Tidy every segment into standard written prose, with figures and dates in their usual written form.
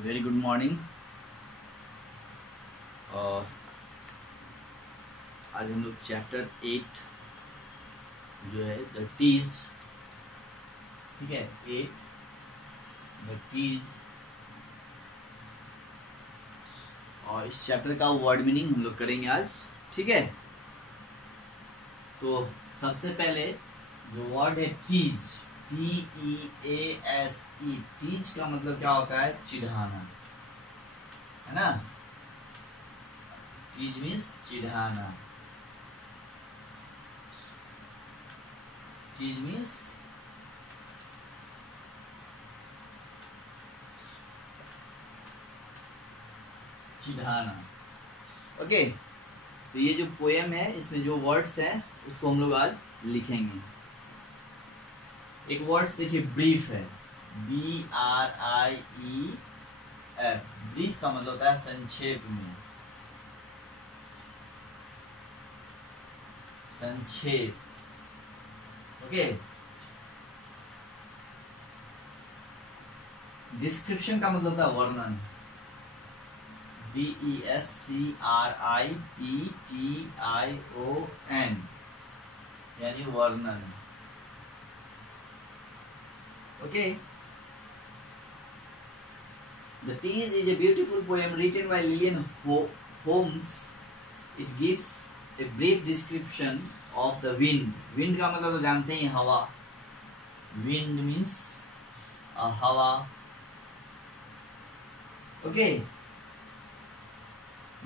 Very good morning. आज हम लोग चैप्टर 8 जो है द टीज, ठीक है, 8 द टीज, और इस चैप्टर का वर्ड मीनिंग हम लोग करेंगे आज, ठीक है। तो सबसे पहले जो वर्ड है टीज, TEASE, टीज का मतलब क्या होता है? चिढ़ाना, है ना। टीज मीन्स चिढ़ाना, टीज मीन्स चिढ़ाना। ओके, तो ये जो पोएम है इसमें जो वर्ड्स हैं उसको हम लोग आज लिखेंगे। एक वर्ड्स देखिए, ब्रीफ है, BRIEF। ब्रीफ का मतलब होता है संक्षेप में, संक्षेप। ओके, डिस्क्रिप्शन का मतलब होता है वर्णन, DESCRIPTION, यानी वर्णन। Okay, The Tease is a beautiful poem written by Lillian Holmes. It gives a brief description of the wind. Wind का मतलब तो जानते हैं, हवा। Wind means हवा। Okay.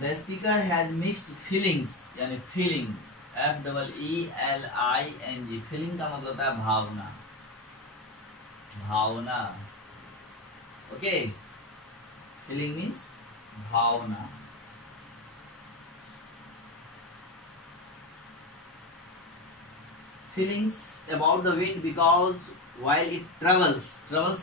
The speaker has mixed feelings, यानी feeling, FEELING। feeling का मतलब होता है भावना, भावना। Okay. Feeling means Bhavna. Feelings about the wind because while it travels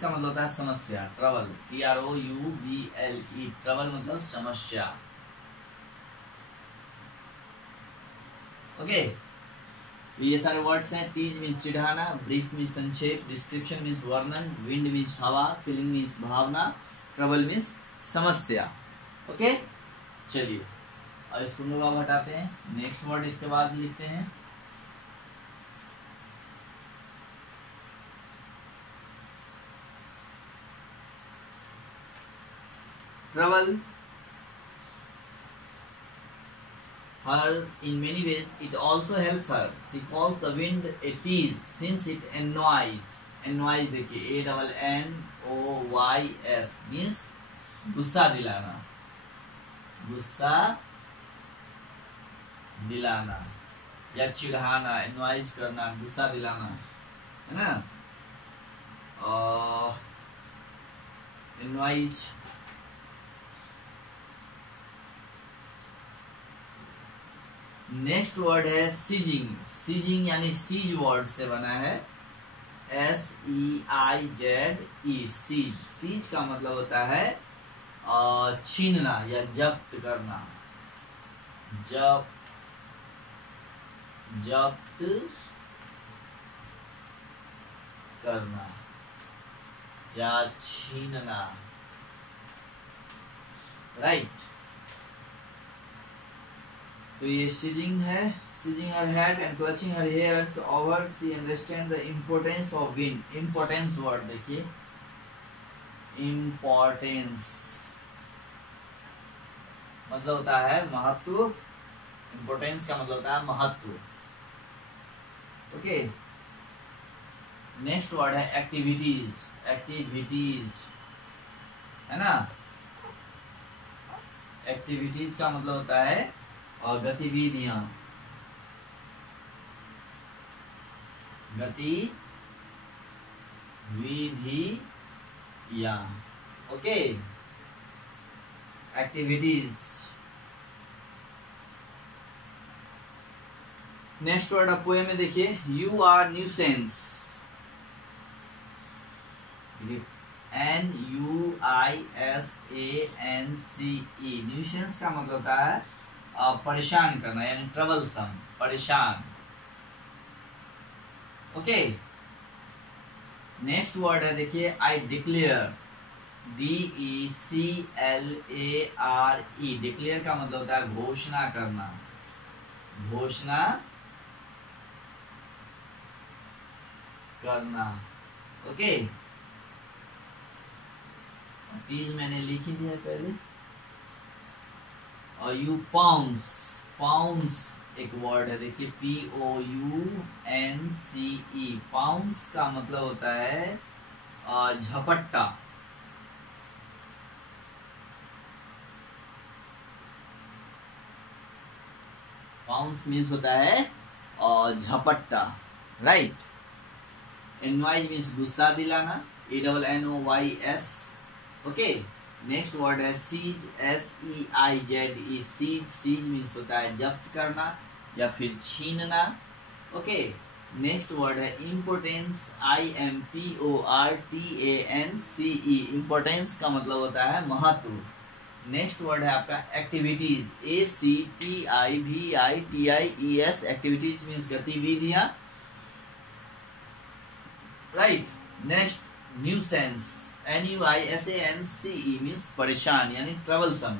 का मतलब होता है समस्या, travel, TROUBLE, travel मतलब समस्या। ओके, तो ये सारे वर्ड्स हैं। टीज मीन्स चिढ़ाना, ब्रीफ मीन्स संक्षेप, डिस्क्रिप्शन मीन्स वर्णन, विंड मीन्स हवा, फीलिंग मीन्स भावना, ट्रबल मीन्स समस्या। ओके, चलिए अब इसको हम लोग हटाते हैं, नेक्स्ट वर्ड इसके बाद लिखते हैं। Trouble, her in many ways. It also helps her. She calls the wind a tease since it annoys. Annoys देखिए, ANNOYS means गुस्सा दिलाना, गुस्सा दिलाना या चिढ़ाना, annoys करना, गुस्सा दिलाना, है ना। annoys। नेक्स्ट वर्ड है सीजिंग। सीजिंग यानी सीज वर्ड से बना है, SEIZE, सीज। सीज का मतलब होता है छीनना या जब्त करना, जब्त करना या छीनना, राइट। तो ये सीजिंग है, seizing her head and clutching her hairs over, she understands the importance of wind. Importance word देखिए, importance मतलब होता है महत्व, importance का मतलब होता है महत्व। ओके, नेक्स्ट वर्ड है एक्टिविटीज। एक्टिविटीज, है ना। एक्टिविटीज का मतलब होता है और गतिविधियां, गतिविधियां। Okay, activities. नेक्स्ट वर्ड आप पोएम में देखिए, you are nuisance, NUISANCE। Nuisance का मतलब होता है परेशान करना, यानी ट्रबलसम, परेशान। ओके, नेक्स्ट वर्ड है देखिए, आई डिक्लेयर। DECLARE, डिक्लेयर का मतलब होता है घोषणा करना, घोषणा करना। ओके, तीज मैंने लिख ही दिया पहले। और यू पाउंस, पाउंस एक वर्ड है, देखिए POUNCE, पाउंस का मतलब होता है झपट्टा। पाउंस मीन्स होता है झपट्टा, राइट। एनवाइज मीन्स गुस्सा दिलाना, ANNOYS। ओके, नेक्स्ट वर्ड है seize, SEIZE, seize, seize means होता है जब्त करना या फिर छीनना। ओके, नेक्स्ट वर्ड है इम्पोर्टेंस, IMPORTANCE, इम्पोर्टेंस का मतलब होता है महत्व। नेक्स्ट वर्ड है आपका एक्टिविटीज, ACTIVITIES, एक्टिविटीज मीन्स गतिविधियां, right. Next nuisance, NUISANCE means परेशान यानी ट्रबलसम।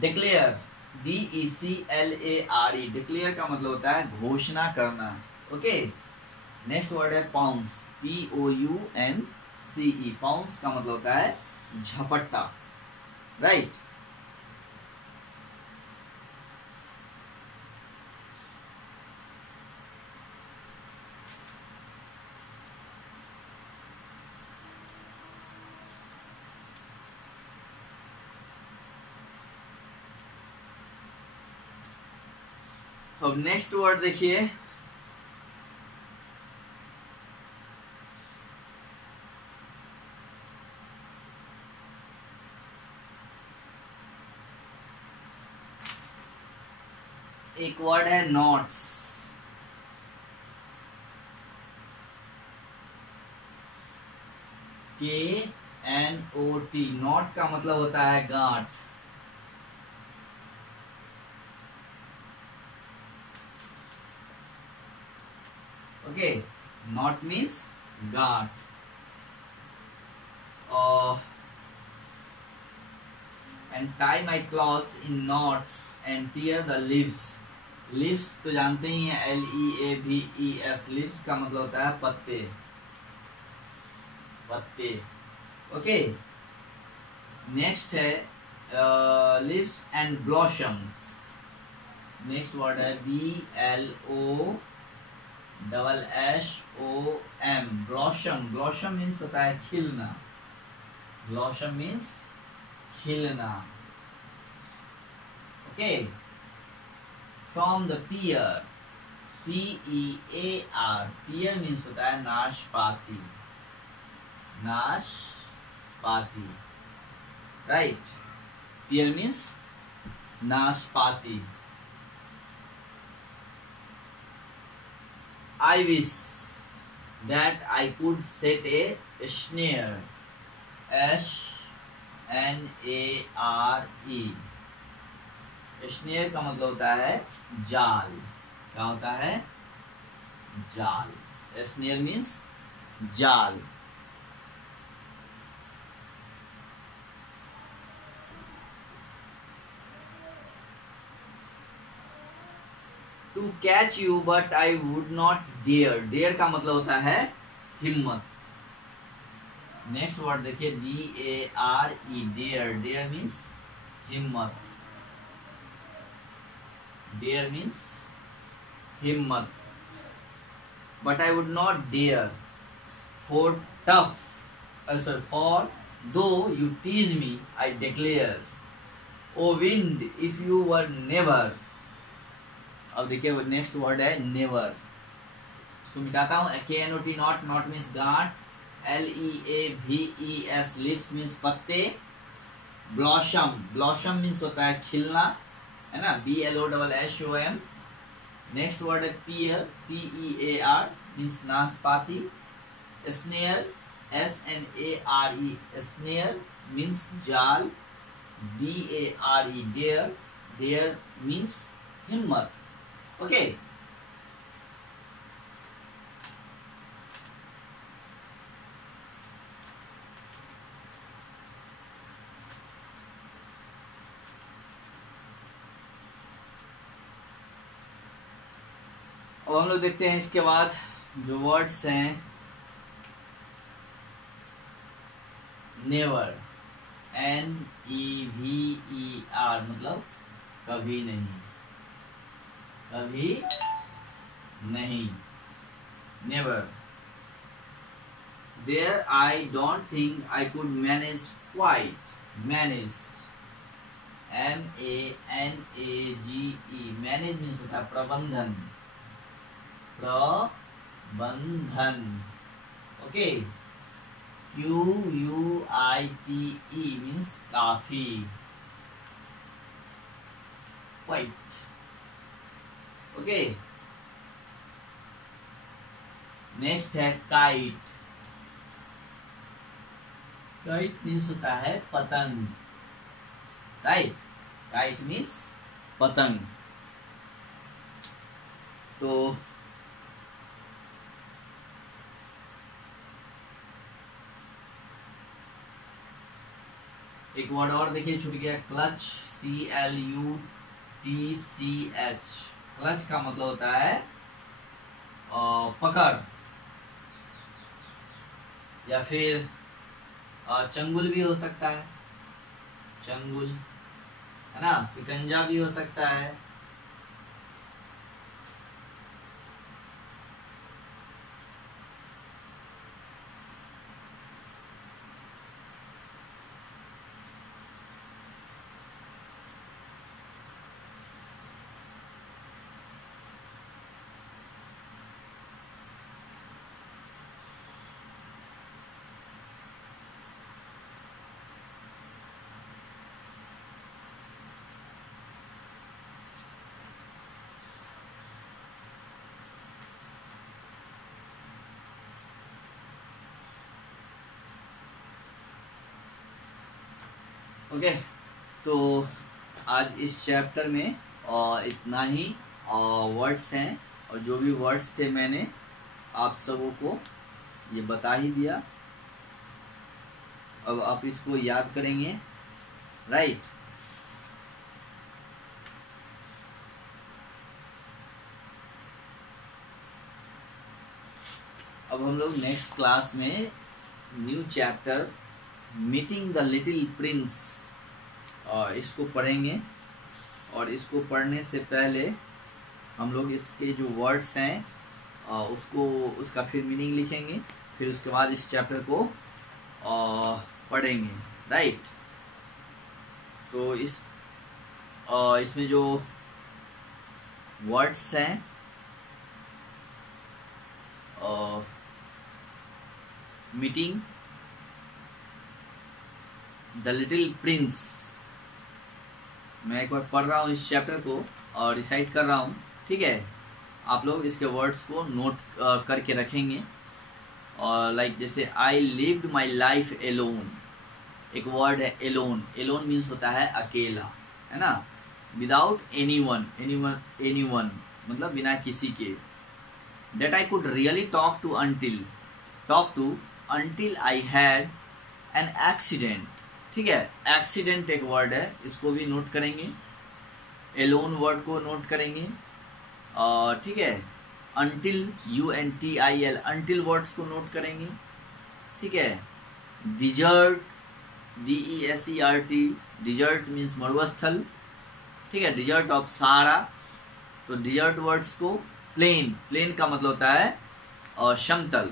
डिक्लेयर, DECLARE, डिक्लेयर का मतलब होता है घोषणा करना। ओके, नेक्स्ट वर्ड है पाउंस, POUNCE, पाउंस का मतलब होता है झपट्टा, राइट। अब नेक्स्ट वर्ड देखिए, एक वर्ड है नॉट्स, KNOT, नॉट का मतलब होता है गांठ। ओके, नॉट मीन्स गांठ। And tie my clothes in knots and tear the leaves, leaves तो जानते ही हैं, LEAVES, लीव्स का मतलब होता है पत्ते, पत्ते। ओके, नेक्स्ट है leaves and blossoms, next word है BLOSSOM, ब्लॉसम, ब्लॉसम मीन्स होता है खिलना, ब्लॉसम मीन्स खिलना। Okay, from the pear, PEAR, pear means होता है नाशपाती, नाशपाती, राइट। पियर मीन्स नाशपाती। I wish that I could set a snare, SNARE, snare का मतलब होता है जाल, क्या होता है जाल, snare मीन्स जाल। To catch you but I would not dare, dare का मतलब होता है हिम्मत। नेक्स्ट वर्ड देखिए DARE, डेयर, डेयर मीन्स हिम्मत, डेयर मीन्स हिम्मत। But I would not dare, for tough, for though you tease me I declare, O wind if you were never. अब देखिए नेक्स्ट वर्ड है नेवर, इसको मिटाता हूं, KNOT, not, not means गांठ, LEAVES, leaves means पत्ते, blossom, blossom means होता है खिलना, है ना, BLOSSOM। नेक्स्ट वर्ड है पियर, PEAR मीन्स नाशपाती, स्नेयर, SNARE, स्नेयर मीन्स जाल, DARE, डेयर, डेयर मीन्स हिम्मत। ओके, अब हम लोग देखते हैं इसके बाद जो वर्ड्स हैं, नेवर, NEVER मतलब कभी नहीं, कभी नहीं, never. There I don't think I could manage quite, manage, MANAGE, manage means होता है प्रबंधन, प्रबंधन, ओके। QUITE means काफी, quite, ओके। नेक्स्ट है काइट, काइट मीन्स होता है पतंग, राइट, काइट मीन्स पतंग। तो एक वर्ड और देखिए छूट गया, क्लच, CLUTCH। क्लच का मतलब होता है पकड़, या फिर चंगुल भी हो सकता है, चंगुल है ना, शिकंजा भी हो सकता है। ओके, तो आज इस चैप्टर में इतना ही वर्ड्स हैं, और जो भी वर्ड्स थे मैंने आप सबों को ये बता ही दिया। अब आप इसको याद करेंगे, राइट। अब हम लोग नेक्स्ट क्लास में new chapter meeting the little Prince इसको पढ़ेंगे, और इसको पढ़ने से पहले हम लोग इसके जो वर्ड्स हैं उसका फिर मीनिंग लिखेंगे, फिर उसके बाद इस चैप्टर को पढ़ेंगे, राइट। तो इसमें जो वर्ड्स हैं मीटिंग द लिटिल प्रिंस, मैं एक बार पढ़ रहा हूँ इस चैप्टर को और रिसाइट कर रहा हूँ, ठीक है। आप लोग इसके वर्ड्स को नोट करके रखेंगे। और लाइक जैसे I lived my life alone, एक वर्ड है एलोन, एलोन मीन्स होता है अकेला, है ना। विदाउट एनीवन, एनीवन मतलब बिना किसी के। That I could really talk to until I had an accident, ठीक है। एक्सीडेंट एक वर्ड है, इसको भी नोट करेंगे, एलोन वर्ड को नोट करेंगे, और ठीक है। अंटिल, UNTIL, अंटिल वर्ड्स को नोट करेंगे, ठीक है। डिजर्ट, DESERT, डिजर्ट मीन्स मरुस्थल, ठीक है। डिजर्ट ऑफ सहारा, तो डिजर्ट वर्ड्स को, प्लेन, प्लेन का मतलब होता है समतल।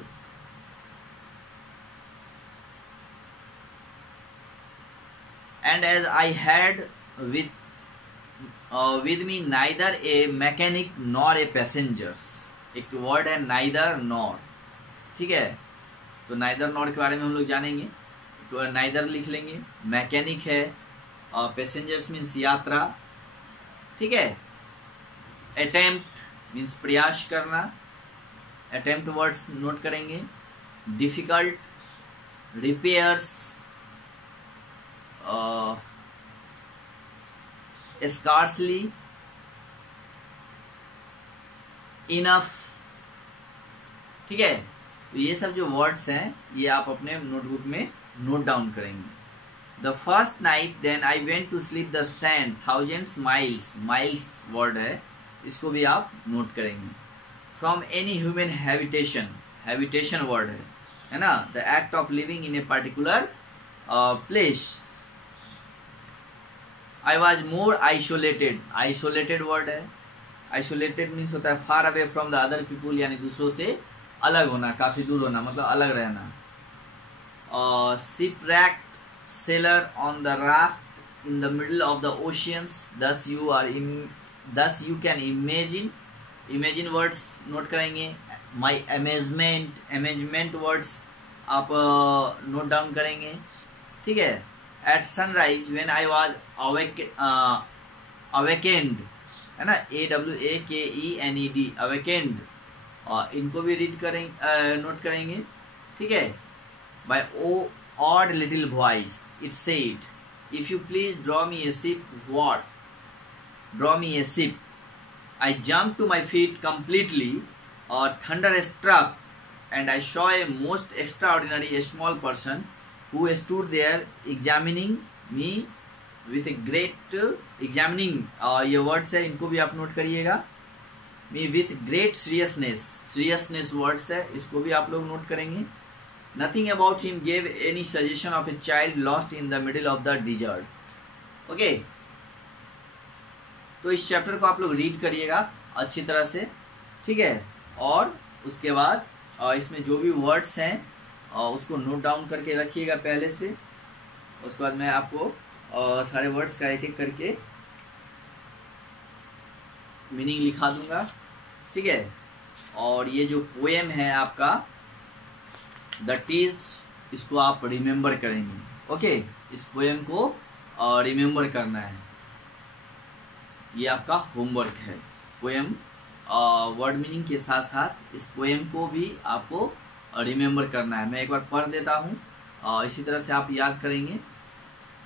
And as I had with me neither a mechanic nor a passengers, एक वर्ड है neither nor, ठीक है। तो neither nor के बारे में हम लोग जानेंगे, तो neither लिख लेंगे। मैकेनिक है, और passengers मीन्स यात्रा, ठीक है। attempt मीन्स प्रयास करना, attempt वर्ड्स नोट करेंगे। difficult, repairs, scarcely, enough, ठीक है। तो ये सब जो वर्ड्स हैं ये आप अपने नोटबुक में नोट डाउन करेंगे। The first night then I went to sleep the sand thousands miles, miles word है, इसको भी आप नोट करेंगे। From any human habitation, habitation word है ना, the act of living in a particular place. I was more isolated, isolated word है, isolated means होता है far away from the other people, यानी दूसरों से अलग होना, काफी दूर होना, मतलब अलग रहना। Shipwrecked sailor on the raft in the middle of the oceans, thus you can imagine, imagine words note करेंगे। माई अमेजमेंट, अमेजमेंट वर्ड्स आप नोट डाउन करेंगे, ठीक है। At sunrise when I was awakened, है ना, AWAKENED, अवेकेंड, इनको भी read करेंगे, नोट करेंगे, ठीक है। By odd little voice it said, if you please draw me a sheep, what, draw me a sheep. I jumped to my feet completely, thunder struck, and I saw a most extraordinary small person who stood there examining me with a great examining, ये words है, इनको भी आप note करिएगा। me with great seriousness, seriousness words है, इसको भी आप लोग नोट करेंगे। nothing about him gave any suggestion of a child lost in the middle of the desert, okay। तो इस चैप्टर को आप लोग रीड करिएगा अच्छी तरह से, ठीक है। और उसके बाद इसमें जो भी वर्ड्स हैं उसको नोट डाउन करके रखिएगा पहले से। उसके बाद मैं आपको सारे वर्ड्स का एक एक करके मीनिंग लिखा दूंगा, ठीक है। और ये जो पोएम है आपका द टीज, इसको आप रिमेम्बर करेंगे, ओके। इस पोएम को रिमेम्बर करना है, ये आपका होमवर्क है। पोएम वर्ड मीनिंग के साथ साथ इस पोएम को भी आपको रिमेम्बर करना है। मैं एक बार पढ़ देता हूँ, इसी तरह से आप याद करेंगे।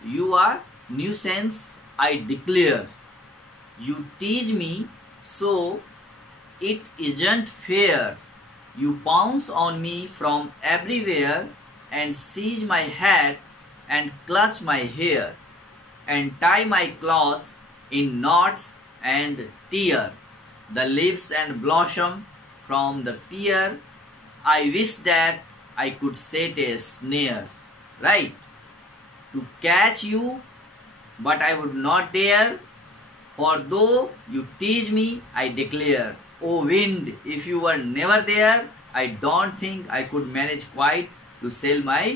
You are nuisance I declare, you tease me so it isn't fair, you pounce on me from everywhere and seize my head and clutch my hair and tie my clothes in knots and tear the leaves and blossom from the pear, I wish that I could set a snare, right, to catch you, but I would not dare, for though you tease me I declare, O wind, if you were never there, I don't think I could manage quite to sail my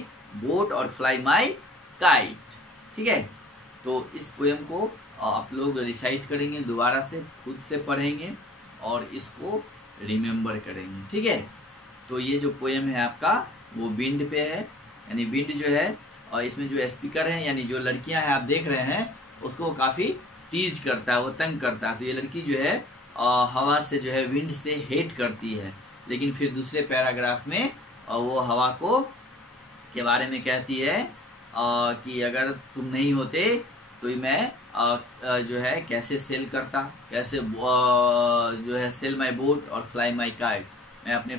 boat or fly my kite, ठीक है। तो इस poem को आप लोग recite करेंगे, दोबारा से खुद से पढ़ेंगे और इसको रिमेम्बर करेंगे, ठीक है। तो ये जो पोएम है आपका वो विंड पे है, यानी विंड जो है, और इसमें जो स्पीकर है यानी जो लड़कियां हैं आप देख रहे हैं, उसको काफ़ी टीज करता है, वो तंग करता है। तो ये लड़की जो है हवा से जो है, विंड से हेट करती है, लेकिन फिर दूसरे पैराग्राफ में वो हवा को के बारे में कहती है कि अगर तुम नहीं होते तो मैं जो है कैसे सेल करता, कैसे जो है सेल माई बोट और फ्लाई माई काइट, मैं अपने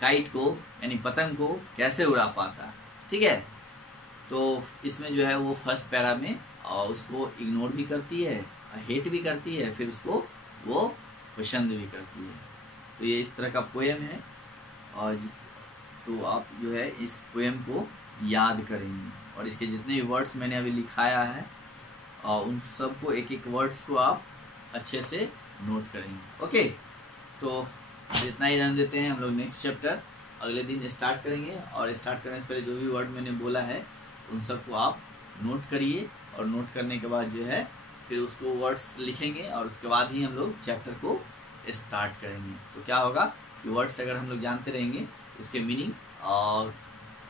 काइट को यानी पतंग को कैसे उड़ा पाता, ठीक है। तो इसमें जो है वो फर्स्ट पैरा में उसको इग्नोर भी करती है, हेट भी करती है, फिर उसको वो पसंद भी करती है। तो ये इस तरह का पोएम है, और तो आप जो है इस पोएम को याद करेंगे, और इसके जितने भी वर्ड्स मैंने अभी लिखाया है उन सबको एक एक वर्ड्स को आप अच्छे से नोट करेंगे, ओके। तो जितना ही रहने देते हैं, हम लोग नेक्स्ट चैप्टर अगले दिन स्टार्ट करेंगे, और स्टार्ट करने से पहले जो भी वर्ड मैंने बोला है उन सबको आप नोट करिए, और नोट करने के बाद जो है फिर उसको वर्ड्स लिखेंगे, और उसके बाद ही हम लोग चैप्टर को स्टार्ट करेंगे। तो क्या होगा कि वर्ड्स अगर हम लोग जानते रहेंगे उसके मीनिंग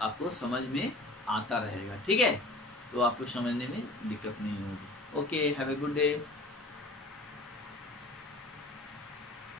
आपको समझ में आता रहेगा, ठीक है। तो आपको समझने में दिक्कत नहीं होगी। Okay, have a good day.